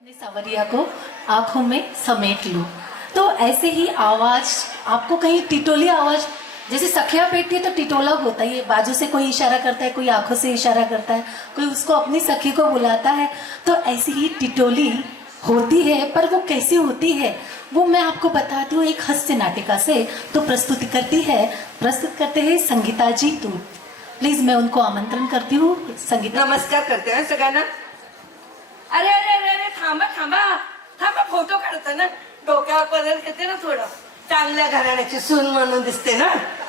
अपने सांवरिया को आंखों में समेट लो। तो ऐसे ही आवाज आपको कहीं टिटोली आवाज, जैसे सखिया बैठती है तो टिटोला होता है, बाजू से कोई इशारा करता है, कोई आंखों से इशारा करता है, कोई उसको अपनी सखी को बुलाता है। तो ऐसी ही टिटोली होती है, पर वो कैसी होती है वो मैं आपको बताती हूँ एक हास्य नाटिका से। तो प्रस्तुत करते हैं संगीता जी। तो प्लीज मैं उनको आमंत्रण करती हूँ। संगीता, नमस्कार करते हैं सगळ्यांना। अरे अरे अरे अरे थांबा थांबा थांबा, फोटो काढताना डोक्यावर पदर घेते ना, थोडं चांगल्या घराण्याची सून म्हणून दिसते ना।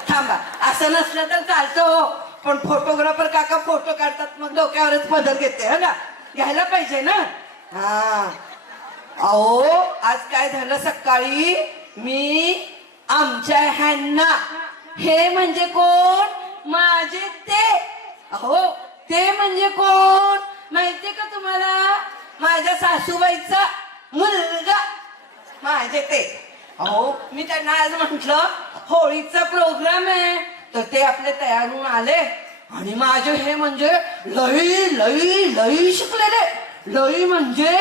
थांबा, असं नसलं तर चालतं हो, पण फोटोग्राफर काका फोटो काढतात मग डोक्यावरच पदर घेते है ना, घ्यायला पाहिजे ना। हा अहो, आज काय झालं सकाळी, मी आमच्या ह्यांना, हे म्हणजे कोण, माझे ते, अहो ते म्हणजे कोण माहितीये का तुम्हाला, माझ्या सासूबाईचा मुलगा, माझे ते। अहो मी त्यांना आज म्हंटल होळीचा प्रोग्राम आहे, तर ते आपले तयार होऊन आले आणि माझे हे म्हणजे लई लई लई शिकलेले, लई म्हणजे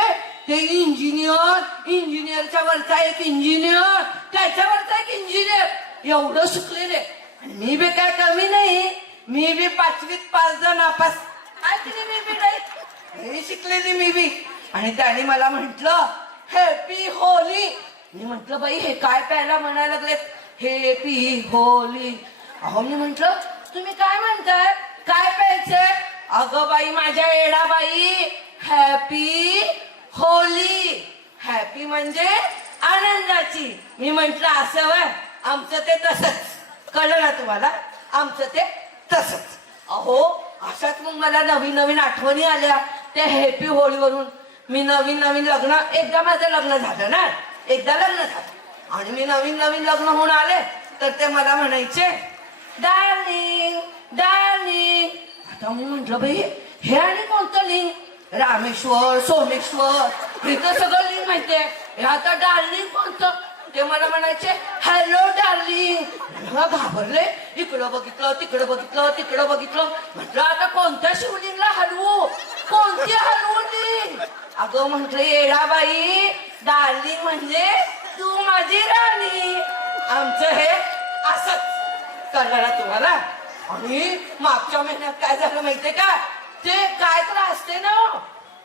ते इंजिनियरच्या वरचा एक इंजिनियर, त्याच्यावरचा एक इंजिनियर, एवढं शिकलेले। आणि मी बी काय कमी नाही, मी बी 5वीत पास जा नापास ऐकली, मी बी नाही शिकलेली मी बी। आणि त्याने मला म्हंटल हॅपी होली। मी म्हंटल बाई हे काय प्यायला म्हणायला लागलेत, हॅपी होली। अहो मी म्हंटल तुम्ही काय म्हणताय, काय प्यायचंय? अगं बाई माझ्या येडाबाई, हॅपी होली, हॅपी म्हणजे आनंदाची। मी म्हंटल असं वय, आमचं ते तसंच, कळलं ना तुम्हाला, आमचं ते तसंच। अहो अशाच मग मला नवीन नवीन आठवणी आल्या त्या हॅपी होळीवरून। मी नवीन नवीन लग्न, एकदा माझं लग्न झालं ना, एकदा लग्न झालं आणि मी नवीन नवीन लग्न होऊन आले तर ते मला म्हणायचे डार्लिंग डार्लिंग। आता मी म्हंटल बाई हे आणि कोणतं लिंग, रामेश्वर सोमेश्वर हे तर सगळं लिंग माहितीये, हे आता डार्लिंग कोणतं? ते मला म्हणायचे हॅलो डार्लिंग। घाबरले, इकडं बघितलं तिकडं बघितलं तिकडं बघितलं, म्हटलं आता कोणत्या शिवलिंगला हलवू, कोणती हलवू लिंग? अगं म्हंटल येडाबाई, डार्लिंग म्हणजे तू माझी राणी। आमचं हे असंच, कळलं ना तुम्हाला। आणि मागच्या महिन्यात काय झालं माहितीये का, ते काय तर असते ना,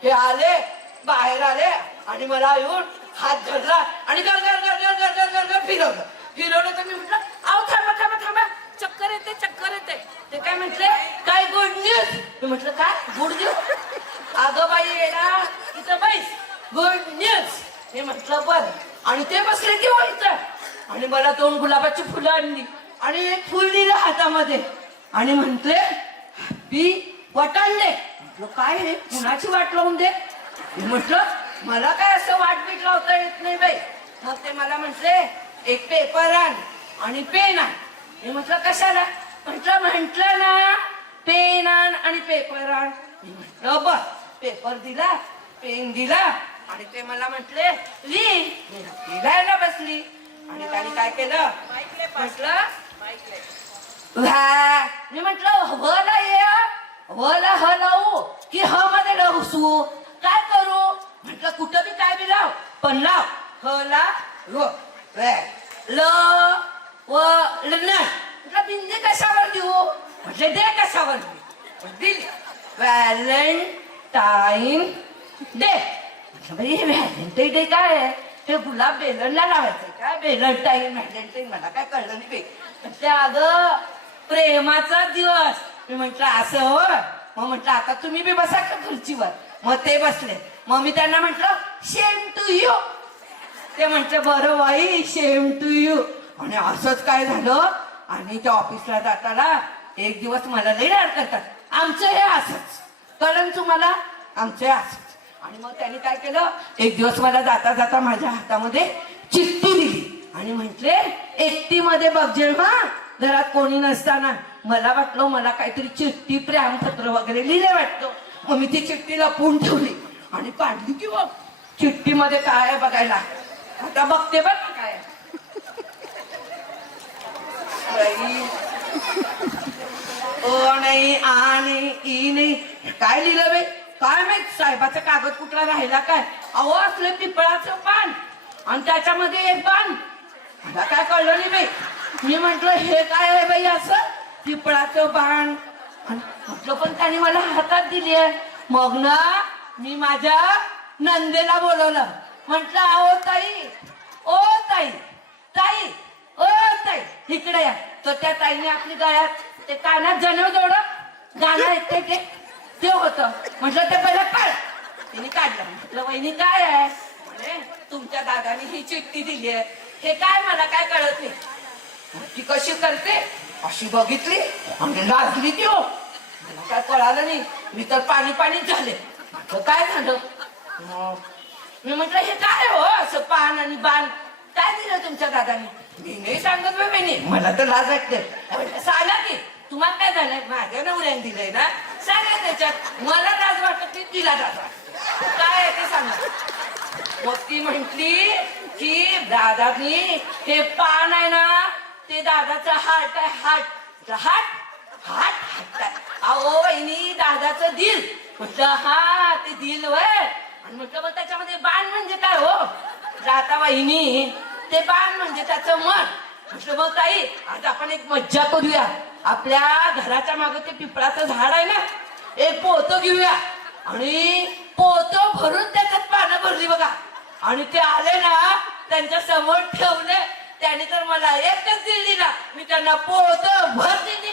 हे आले बाहेर आले आणि मला येऊन हात धरला आणि गर गर गर गर गर गर गर गर फिरवलं फिरवलं। तर मी म्हटलं अहो थांबा थांबा थांबा, चक्कर येते चक्कर येते। ते काय म्हटले काय गुड न्यूज? मी म्हटलं काय गुड न्यूज? अगं बाई येडा तिथं बैस, गुड न्यूज। मी म्हटलं बर, आणि ते बसले की व्हायचं आणि मला 2 गुलाबाची फुलं आणली आणि एक फुल दिलं हातामध्ये आणि म्हंटले हॅपी वटांडे। म्हटलं काय हे, कुणाची वाट लावून दे? म्हटलं मला काय असं वाट बीट लावता येत नाही बाई। मग ते मला म्हटले एक पेपर आण आणि पेन आण। मी म्हटलं कशाला? म्हटलं ना पेन आण आणि पेपर आण। मी म्हटलं बर, पेपर दिला पेन दिला आणि ते मला म्हटले लिही। मी लिहायला बसली आणि त्याने काय केलं म्हटलं मी म्हटलं वला ये, वला ह लावू की ह मध्ये घुसू, काय करू? म्हटलं कुठं बी काय बी लाव, पण लाव ह ला ल व ल। म्हटलं बिंदी कशावर देऊ? म्हटलं दे कशावर दिली, व्हॅलेंटाईन डे। म्हटलं बाई हे व्हॅलेंटाईन डे काय आहे? ते गुलाब बेलनला लावायचं काय, व्हॅलेंटाईन व्हॅलेंटाईन मला काय कळलं नाही बाई। म्हटलं अगं प्रेमाचा दिवस। मी म्हटलं असं हो, मग म्हटलं आता तुम्ही बी बसा का खुर्चीवर? मग ते बसले, मग मी त्यांना म्हटलं शेम टू यू। ते म्हटले बरं बाई शेम टू यू। आणि असंच काय झालं, आणि त्या ऑफिसला जाताना एक दिवस मला लई लाड करतात, आमचं हे असंच, कळलं तुम्हाला, आमचं हे असंच। आणि मग त्यांनी काय केलं, एक दिवस मला जाता जाता माझ्या हातामध्ये चिठ्ठी दिली आणि म्हटले एकटीमध्ये बघ, जेव्हा घरात कोणी नसताना मला वाटलं मला काहीतरी चिठ्ठी प्रेमपत्र वगैरे लिहिले वाटतं। मग मी ती चिठ्ठी लपवून ठेवली आणि काढली की बघ चिठ्ठी मध्ये काय आहे बघायला। आता बघते बघ काय ओ नाही आ नाही ई नाही, काय लिहिलं बाई काय माहित, साहेबाचा कागद कुठला राहिला काय, अहो असलं पिपळाचं पान आणि त्याच्यामध्ये एक बाण. मला काय कळलं नाही बाई. मी म्हंटल हे काय आहे बाई असं पिपळाचं बाण. म्हटलं पण त्याने मला हातात दिली आहे. मग ना मी माझ्या नंदेला बोलवलं. म्हंटल अहो ताई, ओ ताई, ताई, ओ ताई, इकडे या. तर त्या ताईने आपली गळ्यात ते कानात जणव जेवढं गाणं ऐकते ते होतं. म्हटलं ते पहिलं काढ. तिने काढलं. म्हटलं वहिनी काय आहे. म्हणे तुमच्या दादाने ही चिठ्ठी दिली आहे. हे काय मला काय कळत नाही. ती कशी करते अशी बघितली आणि लाजली ती. हो मला काय कळालं नाही. मी तर पाणी पाणीच झाले. म्हटलं काय झालं. मी म्हटलं हे काय हो असं पान आणि बाण काय दिलं तुमच्या दादाने. मी नाही सांगत बहिणी मला तर लाज वाटते. सांगा की तुम्हाला काय झालंय. माझ्या नवऱ्याने दिलंय ना सांगा त्याच्यात. मला लाज वाटत नाही तिला लाज वाटत. काय आहे ते सांगा. मग ती म्हटली की दादानी हे पान आहे ना ते दादाचं हार्ट आहे. हार्ट हार्ट हार्ट हार्ट आहे. अहो वहिनी दादाचं दिल. म्हटलं हा ते दिल वय. आणि म्हटलं मग त्याच्यामध्ये बाण म्हणजे काय हो. आता वहिनी ते बाण म्हणजे त्याचं मन. म्हटलं मग ताई आज आपण एक मज्जा करूया. आपल्या घराच्या मागे ते पिपळाचं झाड आहे ना एक पोतं घेऊया आणि पोतं भरून त्याच्यात पानं भरली बघा. आणि ते आले ना त्यांच्या समोर ठेवले. त्याने तर मला एकच दिली ना मी त्यांना पोतं भर दिली.